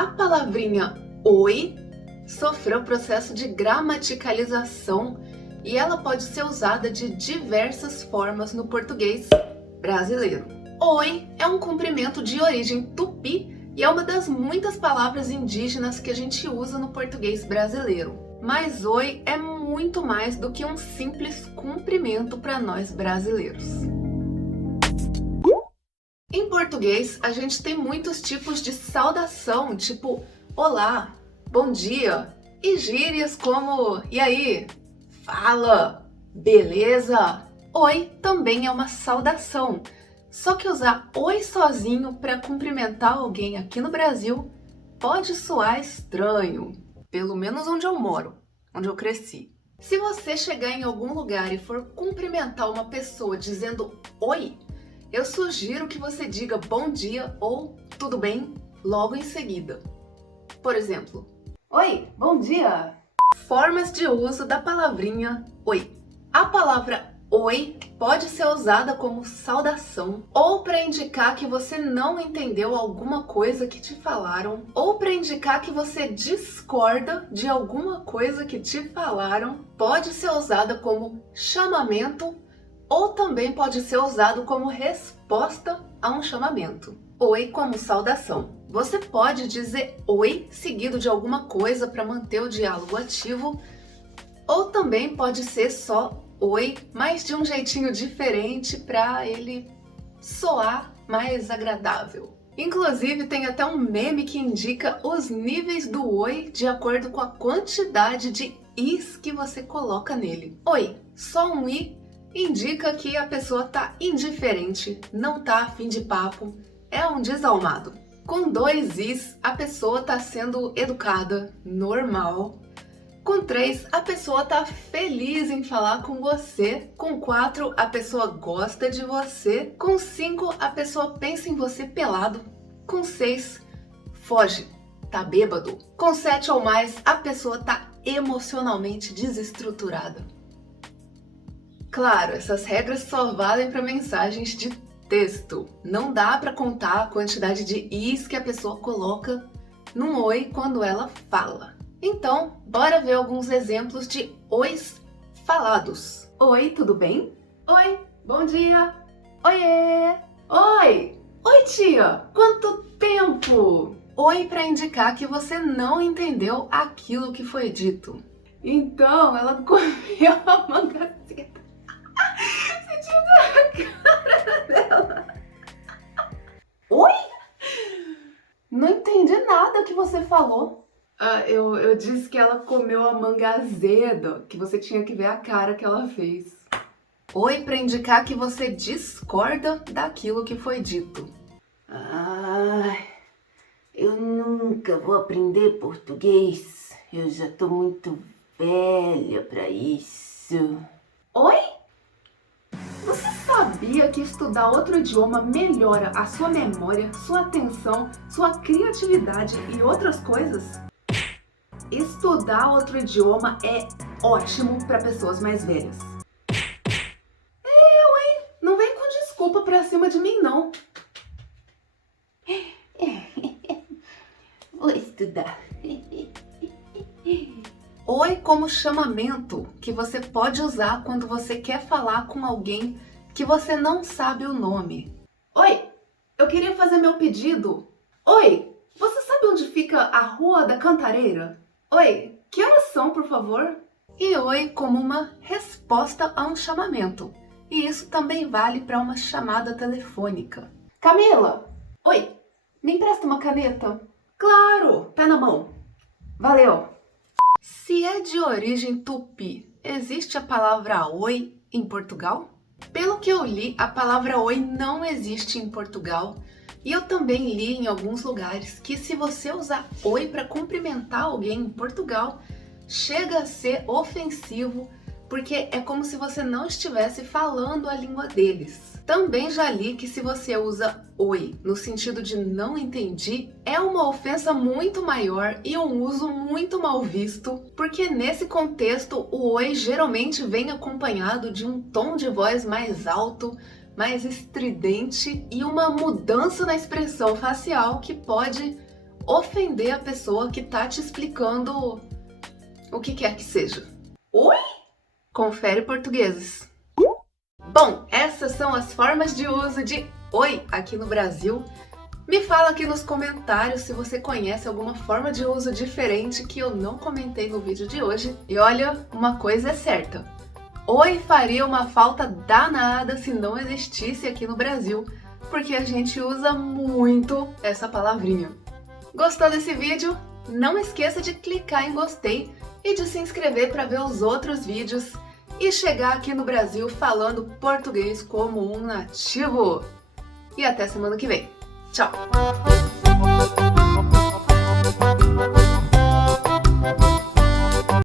A palavrinha oi sofreu processo de gramaticalização e ela pode ser usada de diversas formas no português brasileiro. Oi é um cumprimento de origem tupi e é uma das muitas palavras indígenas que a gente usa no português brasileiro. Mas oi é muito mais do que um simples cumprimento para nós brasileiros. Em português, a gente tem muitos tipos de saudação, tipo olá, bom dia, e gírias como e aí, fala, beleza. Oi também é uma saudação, só que usar oi sozinho para cumprimentar alguém aqui no Brasil pode soar estranho, pelo menos onde eu moro, onde eu cresci. Se você chegar em algum lugar e for cumprimentar uma pessoa dizendo oi, eu sugiro que você diga bom dia ou tudo bem logo em seguida. Por exemplo, oi, bom dia! Formas de uso da palavrinha oi. A palavra oi pode ser usada como saudação, ou para indicar que você não entendeu alguma coisa que te falaram, ou para indicar que você discorda de alguma coisa que te falaram. Pode ser usada como chamamento, ou também pode ser usado como resposta a um chamamento. Oi como saudação. Você pode dizer oi seguido de alguma coisa para manter o diálogo ativo, ou também pode ser só oi, mas de um jeitinho diferente para ele soar mais agradável. Inclusive tem até um meme que indica os níveis do oi de acordo com a quantidade de is que você coloca nele. Oi, só um i indica que a pessoa tá indiferente, não tá afim de papo, é um desalmado. Com 2 is, a pessoa tá sendo educada, normal. Com 3, a pessoa tá feliz em falar com você. Com 4, a pessoa gosta de você. Com 5, a pessoa pensa em você pelado. Com 6, foge, tá bêbado. Com 7 ou mais, a pessoa tá emocionalmente desestruturada. Claro, essas regras só valem para mensagens de texto. Não dá para contar a quantidade de is que a pessoa coloca num oi quando ela fala. Então, bora ver alguns exemplos de ois falados. Oi, tudo bem? Oi, bom dia. Oiê. Oi. Oi, tia. Quanto tempo? Oi para indicar que você não entendeu aquilo que foi dito. Então, ela comeu a mangaceta. Oi? Não entendi nada que você falou. Eu disse que ela comeu a manga azeda, que você tinha que ver a cara que ela fez. Oi para indicar que você discorda daquilo que foi dito. Ai, eu nunca vou aprender português. Eu já tô muito velha pra isso. Oi? Você sabia que estudar outro idioma melhora a sua memória, sua atenção, sua criatividade e outras coisas? Estudar outro idioma é ótimo para pessoas mais velhas. Não vem com desculpa pra cima de mim, não. Vou estudar. Oi como chamamento, que você pode usar quando você quer falar com alguém que você não sabe o nome. Oi, eu queria fazer meu pedido. Oi, você sabe onde fica a Rua da Cantareira? Oi, que horas são, por favor? E oi como uma resposta a um chamamento. E isso também vale para uma chamada telefônica. Camila, oi, me empresta uma caneta? Claro, tá na mão. Valeu. Se é de origem tupi, existe a palavra oi em Portugal? Pelo que eu li, a palavra oi não existe em Portugal. E eu também li em alguns lugares que se você usar oi para cumprimentar alguém em Portugal, chega a ser ofensivo, porque é como se você não estivesse falando a língua deles. Também já li que se você usa oi no sentido de não entendi, é uma ofensa muito maior e um uso muito mal visto, porque nesse contexto o oi geralmente vem acompanhado de um tom de voz mais alto, mais estridente e uma mudança na expressão facial que pode ofender a pessoa que tá te explicando o que quer que seja. Oi? Confere portugueses. Bom, essas são as formas de uso de oi aqui no Brasil. Me fala aqui nos comentários se você conhece alguma forma de uso diferente que eu não comentei no vídeo de hoje. E olha, uma coisa é certa. Oi faria uma falta danada se não existisse aqui no Brasil, porque a gente usa muito essa palavrinha. Gostou desse vídeo? Não esqueça de clicar em gostei e de se inscrever para ver os outros vídeos e chegar aqui no Brasil falando português como um nativo. E até semana que vem. Tchau!